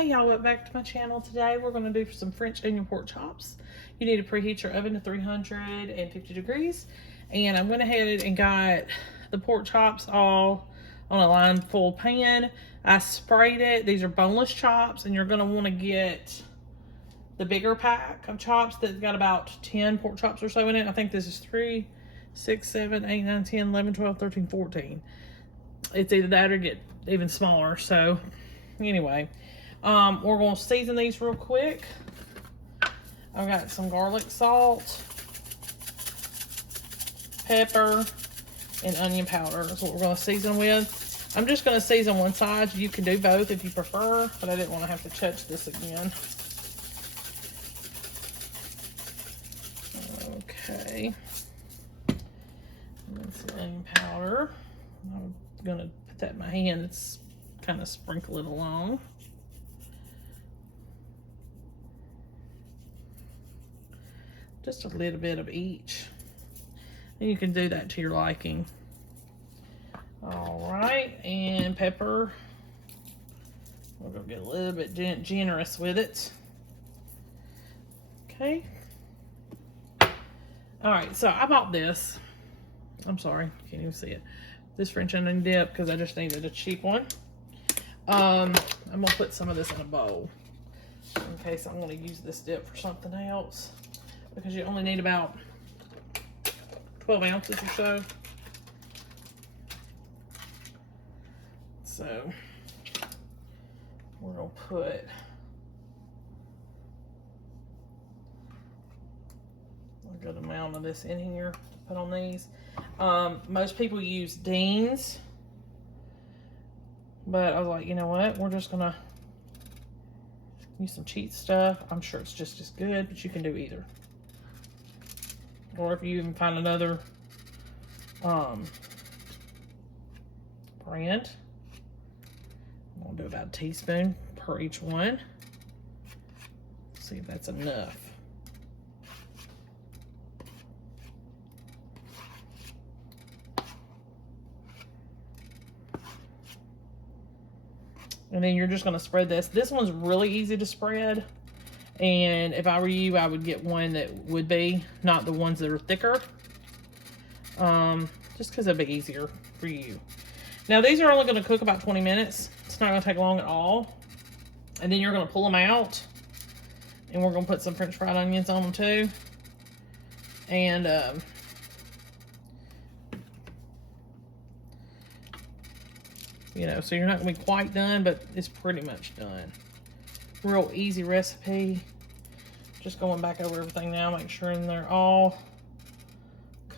Hey y'all, welcome back to my channel. Today we're going to do some French onion pork chops. You need to preheat your oven to 350 degrees. And I went ahead and got the pork chops all on a line full pan. I sprayed it. These are boneless chops, and you're going to want to get the bigger pack of chops that's got about 10 pork chops or so in it. I think this is 3, 6, 7, 8, 9, 10, 11, 12, 13, 14. It's either that or get even smaller. So anyway, we're going to season these real quick. I've got some garlic salt, pepper, and onion powder is what we're going to season with. I'm just going to season one side. You can do both if you prefer, but I didn't want to have to touch this again. Okay. That's the onion powder. I'm going to put that in my hand. It's kind of sprinkle it along. Just a little bit of each. And you can do that to your liking. All right, and pepper. We're gonna get a little bit generous with it. Okay. All right, so I bought this. I'm sorry, you can't even see it. This French onion dip because I just needed a cheap one. I'm gonna put some of this in a bowl in case I'm gonna use this dip for something else, because you only need about 12 ounces or so. So we're gonna put a good amount of this in here to put on these. Most people use Dean's, but I was like, you know what? We're just gonna use some cheap stuff. I'm sure it's just as good, but you can do either. Or if you even find another brand, I'm gonna do about a teaspoon per each one. See if that's enough. And then you're just gonna spread this. This one's really easy to spread. And if I were you, I would get one that would be, not the ones that are thicker. Just because it'd be easier for you. Now these are only gonna cook about 20 minutes. It's not gonna take long at all. And then you're gonna pull them out. And we're gonna put some French fried onions on them too. And you know, so you're not gonna be quite done, but it's pretty much done. Real easy recipe. Just going back over everything now, make sure they're all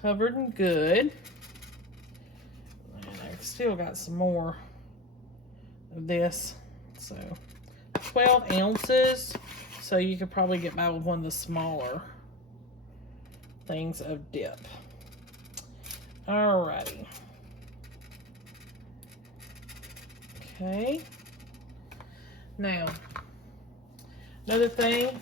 covered and good. And I've still got some more of this. So 12 ounces. So you could probably get by with one of the smaller things of dip. Alrighty. Okay. Now, another thing,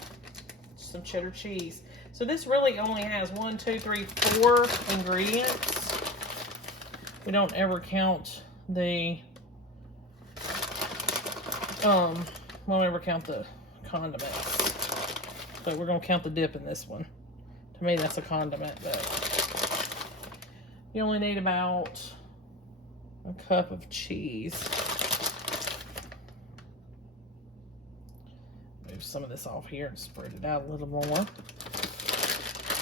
some cheddar cheese. So this really only has 1, 2, 3, 4 ingredients. We don't ever count the, won't ever count the condiments. So we're gonna count the dip in this one. To me, that's a condiment, but you only need about a cup of cheese. Some of this off here and spread it out a little more.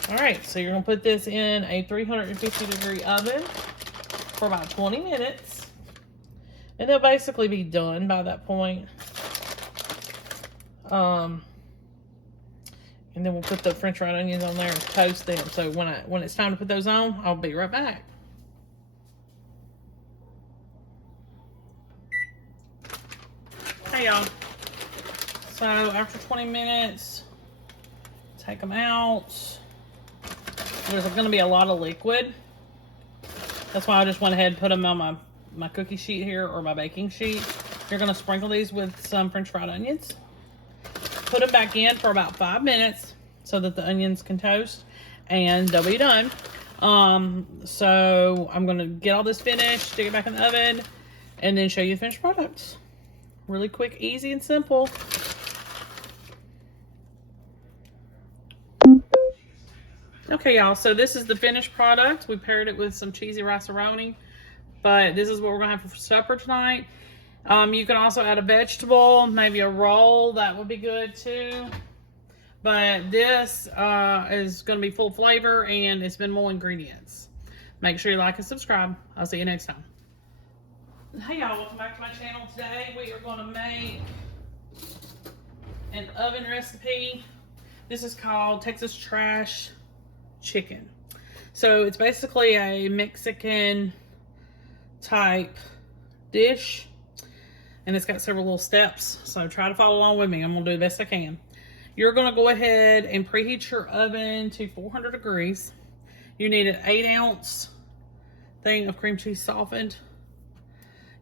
All right, so you're gonna put this in a 350 degree oven for about 20 minutes. And they'll basically be done by that point. And then we'll put the French fried onions on there and toast them. So when it's time to put those on, I'll be right back. Hey y'all. So after 20 minutes, take them out. There's going to be a lot of liquid. That's why I just went ahead and put them on my cookie sheet here, or my baking sheet. You're going to sprinkle these with some French fried onions. Put them back in for about 5 minutes so that the onions can toast, and they'll be done. So I'm going to get all this finished, stick it back in the oven, and then show you the finished products. Really quick, easy, and simple. Okay, y'all, so this is the finished product. We paired it with some cheesy rice-a-roni, but this is what we're gonna have for supper tonight. You can also add a vegetable, maybe a roll. That would be good too. But this is gonna be full flavor and it's minimal ingredients. Make sure you like and subscribe. I'll see you next time. Hey y'all, welcome back to my channel. Today we are gonna make an oven recipe. This is called Texas Trash Chicken. So it's basically a Mexican type dish, and it's got several little steps. So try to follow along with me. I'm gonna do the best I can. You're gonna go ahead and preheat your oven to 400 degrees. You need an 8-ounce thing of cream cheese softened.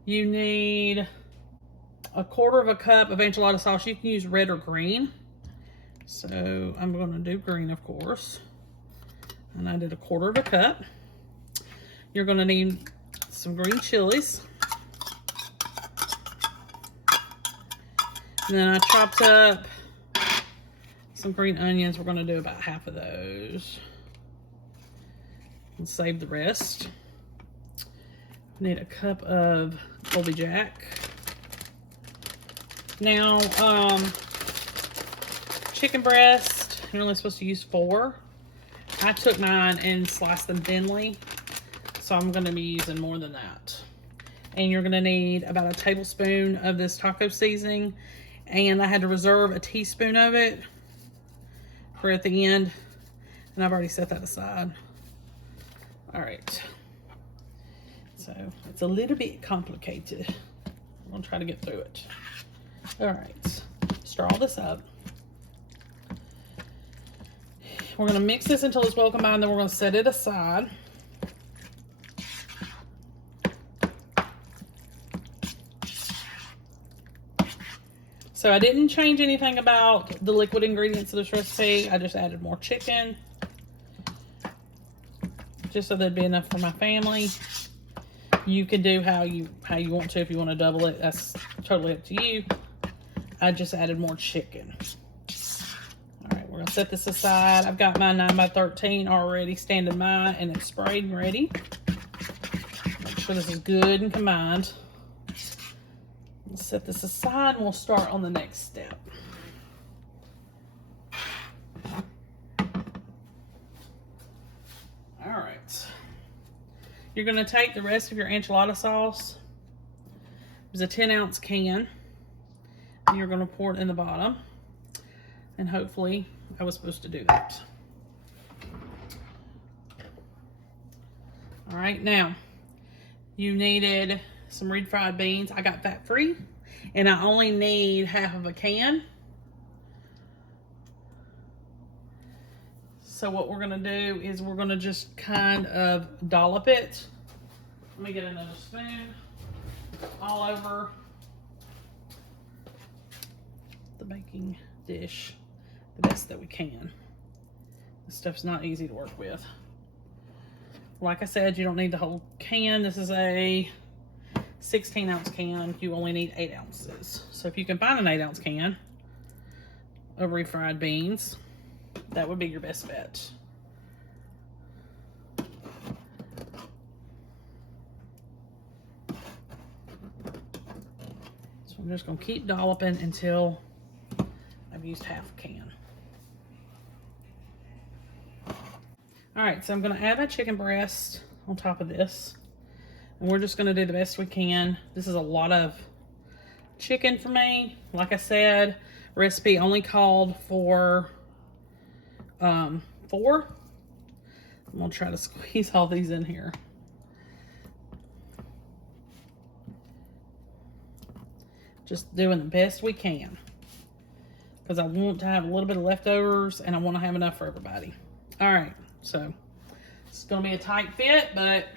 You need a 1/4 cup of enchilada sauce. You can use red or green. So I'm gonna do green, of course. And I did a 1/4 cup. You're gonna need some green chilies. And then I chopped up some green onions. We're gonna do about half of those. And save the rest. Need a cup of Colby Jack. Now, chicken breast, you're only supposed to use 4. I took mine and sliced them thinly, so I'm going to be using more than that. And you're going to need about a tablespoon of this taco seasoning, and I had to reserve a teaspoon of it for at the end, and I've already set that aside. All right, so it's a little bit complicated. I'm going to try to get through it. All right, stir all this up. We're going to mix this until it's well combined, then we're going to set it aside. So I didn't change anything about the liquid ingredients of this recipe. I just added more chicken, just so there'd be enough for my family. You can do how you want to. If you want to double it, that's totally up to you. I just added more chicken. All right, we're gonna set this aside. I've got my 9x13 already standing by, and it's sprayed and ready. Make sure this is good and combined. Let's set this aside and we'll start on the next step. All right. You're gonna take the rest of your enchilada sauce. There's a 10-ounce can. And you're gonna pour it in the bottom. And hopefully, I was supposed to do that. All right, now, you needed some refried beans. I got fat-free, and I only need half of a can. So what we're gonna do is we're gonna just kind of dollop it. Let me get another spoon all over the baking dish the best that we can. This stuff's not easy to work with. Like I said, you don't need the whole can. This is a 16-ounce can. You only need 8 ounces. So if you can find an 8-ounce can of refried beans, that would be your best bet. So I'm just going to keep dolloping until I've used half a can. All right, so I'm going to add my chicken breast on top of this. And we're just going to do the best we can. This is a lot of chicken for me. Like I said, recipe only called for 4. I'm going to try to squeeze all these in here. Just doing the best we can, because I want to have a little bit of leftovers and I want to have enough for everybody. All right, so it's going to be a tight fit, but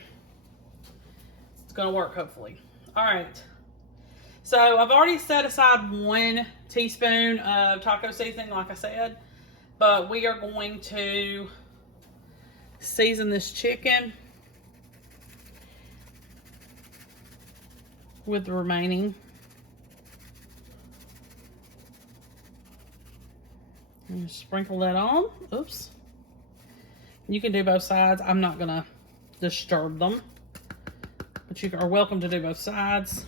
it's going to work hopefully. All right, so I've already set aside 1 teaspoon of taco seasoning, like I said, but we are going to season this chicken with the remaining. And sprinkle that on. Oops. You can do both sides. I'm not gonna disturb them, but you are welcome to do both sides.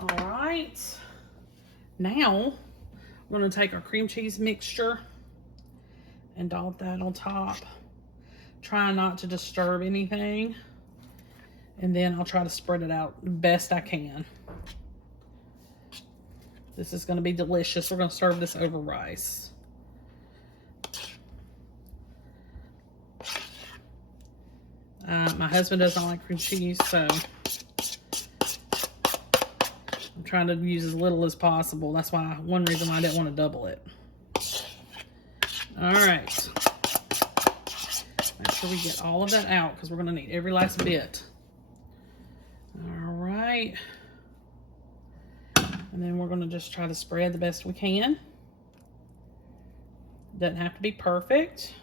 All right. Now we're gonna take our cream cheese mixture and dot that on top. Try not to disturb anything. And then I'll try to spread it out the best I can. This is gonna be delicious. We're gonna serve this over rice. My husband doesn't like cream cheese, so I'm trying to use as little as possible. That's why, one reason why I didn't want to double it. All right. Make sure we get all of that out because we're going to need every last bit. All right. And then we're going to just try to spread the best we can. Doesn't have to be perfect.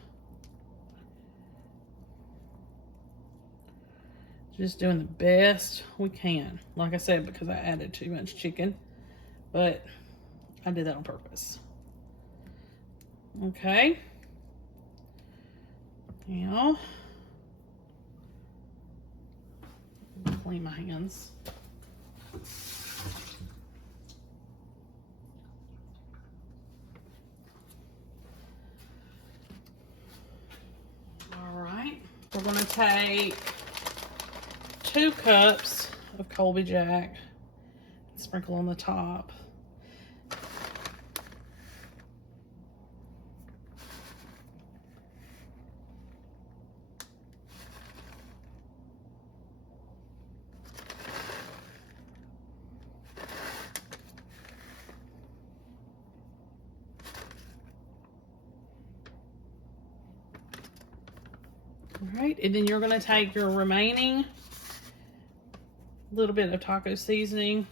Just doing the best we can. Like I said, because I added too much chicken, but I did that on purpose. Okay. Now, clean my hands. All right. We're going to take 2 cups of Colby Jack, sprinkle on the top. All right, and then you're going to take your remaining little bit of taco seasoning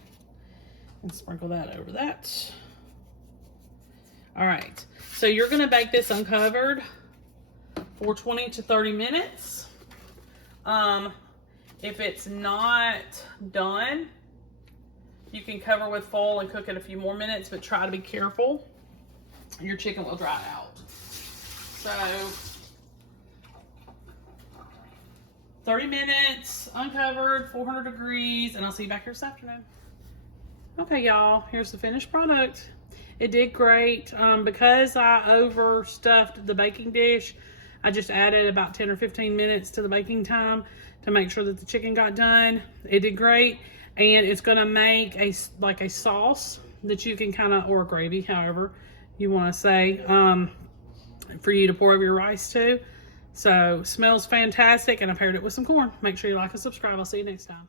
and sprinkle that over that. All right, so you're going to bake this uncovered for 20 to 30 minutes. If it's not done, you can cover with foil and cook it a few more minutes, but try to be careful. Your chicken will dry out. So 30 minutes, uncovered, 400 degrees, and I'll see you back here this afternoon. Okay, y'all, here's the finished product. It did great. Because I overstuffed the baking dish, I just added about 10 or 15 minutes to the baking time to make sure that the chicken got done. It did great, and it's gonna make a sauce that you can kind of, or gravy, however you want to say, for you to pour over your rice too. So smells fantastic, and I paired it with some corn. Make sure you like and subscribe. I'll see you next time.